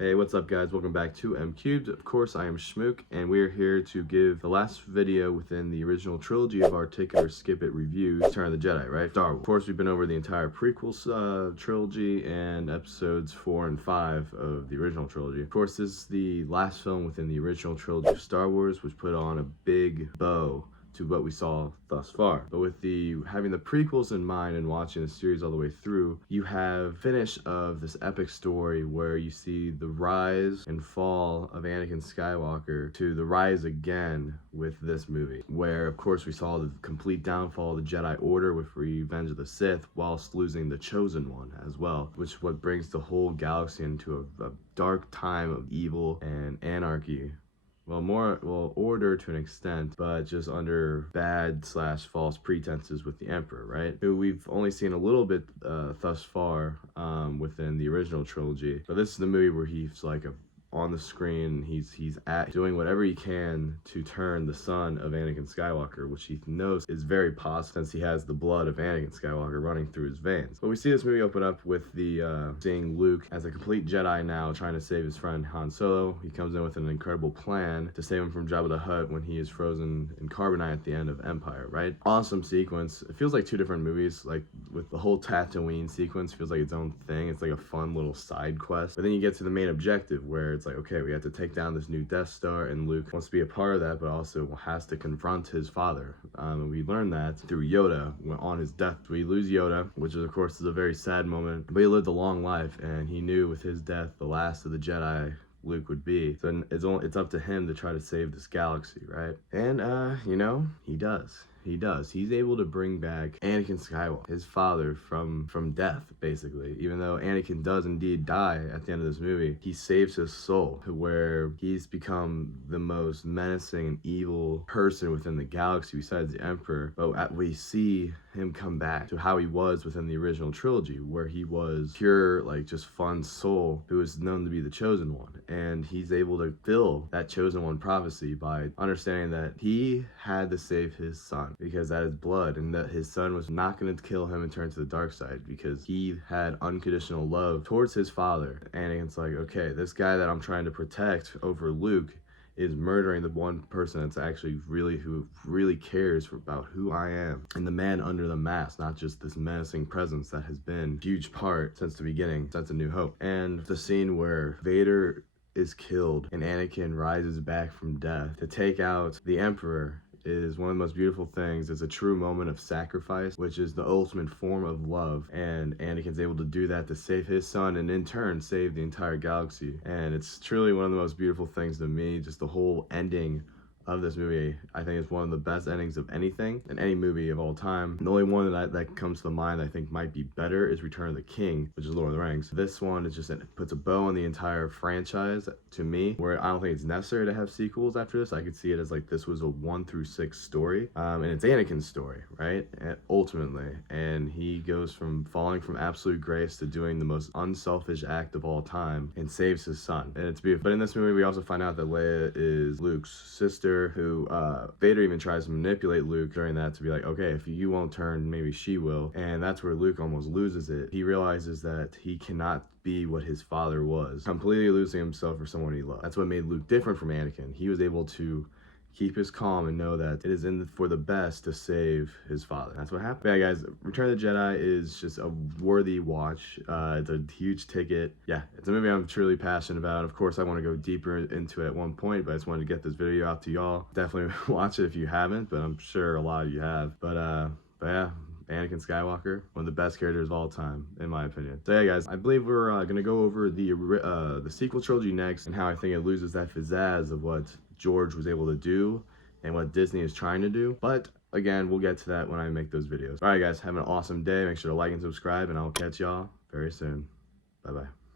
Hey, what's up guys? Welcome back to MCubed. Of course, I am Schmook, and we're here to give the last video within the original trilogy of our Take It or Skip It reviews, Return of the Jedi, right? Star Wars. Of course, we've been over the entire prequels trilogy and episodes 4 and 5 of the original trilogy. Of course, this is the last film within the original trilogy of Star Wars, which put on a big bow to what we saw thus far. But with having the prequels in mind and watching the series all the way through, you have finish of this epic story where you see the rise and fall of Anakin Skywalker to the rise again with this movie, where of course we saw the complete downfall of the Jedi Order with Revenge of the Sith whilst losing the Chosen One as well, which what brings the whole galaxy into a dark time of evil and anarchy. Well, order to an extent, but just under bad/false pretenses with the Emperor, right? Who we've only seen a little bit thus far within the original trilogy. But this is the movie where he's like on the screen, he's doing whatever he can to turn the son of Anakin Skywalker, which he knows is very possible since he has the blood of Anakin Skywalker running through his veins. But we see this movie open up with seeing Luke as a complete Jedi now trying to save his friend Han Solo. He comes in with an incredible plan to save him from Jabba the Hutt when he is frozen in carbonite at the end of Empire, right? Awesome sequence. It feels like two different movies, like with the whole Tatooine sequence feels like its own thing. It's like a fun little side quest. But then you get to the main objective where it's like, okay, we have to take down this new Death Star, and Luke wants to be a part of that, but also has to confront his father. And we learn that through Yoda on his death. We lose Yoda, which is, of course, is a very sad moment, but he lived a long life, and he knew with his death, the last of the Jedi Luke would be. So it's up to him to try to save this galaxy, right? And, you know, he does. He's able to bring back Anakin Skywalker, his father, from death, basically. Even though Anakin does indeed die at the end of this movie, he saves his soul, where he's become the most menacing and evil person within the galaxy besides the Emperor. But we see him come back to how he was within the original trilogy, where he was pure, like, just fun soul who was known to be the Chosen One. And he's able to fill that Chosen One prophecy by understanding that he had to save his son, because that is blood, and that his son was not going to kill him and turn to the dark side because he had unconditional love towards his father. Anakin's like, okay, this guy that I'm trying to protect over Luke is murdering the one person that's actually who really cares about who I am, and the man under the mask, not just this menacing presence that has been a huge part since the beginning, since A New Hope. And the scene where Vader is killed and Anakin rises back from death to take out the Emperor is one of the most beautiful things. It's a true moment of sacrifice, which is the ultimate form of love, and Anakin's able to do that to save his son and in turn save the entire galaxy. And it's truly one of the most beautiful things to me. Just the whole ending of this movie, I think, is one of the best endings of anything in any movie of all time. The only one that comes to mind I think might be better is Return of the King, which is Lord of the Rings. This one is just, it puts a bow on the entire franchise to me, where I don't think it's necessary to have sequels after this. I could see it as like this was a 1 through 6 story, and it's Anakin's story, right? Ultimately, and he goes from falling from absolute grace to doing the most unselfish act of all time and saves his son, and it's beautiful. But in this movie, we also find out that Leia is Luke's sister, who Vader even tries to manipulate Luke during that to be like, okay, if you won't turn, maybe she will. And that's where Luke almost loses it. He realizes that he cannot be what his father was, completely losing himself for someone he loved. That's what made Luke different from Anakin. He was able to keep his calm and know that it is for the best to save his father. That's what happened. Yeah, guys, Return of the Jedi is just a worthy watch. It's a huge ticket. Yeah, it's a movie I'm truly passionate about. Of course, I want to go deeper into it at one point, but I just wanted to get this video out to y'all. Definitely watch it if you haven't, but I'm sure a lot of you have. But yeah, Anakin Skywalker, one of the best characters of all time, in my opinion. So yeah, guys, I believe we're gonna go over the sequel trilogy next, and how I think it loses that pizzazz of what George was able to do and what Disney is trying to do. But again, we'll get to that when I make those videos. All right, guys, have an awesome day. Make sure to like and subscribe, and I'll catch y'all very soon. Bye-bye.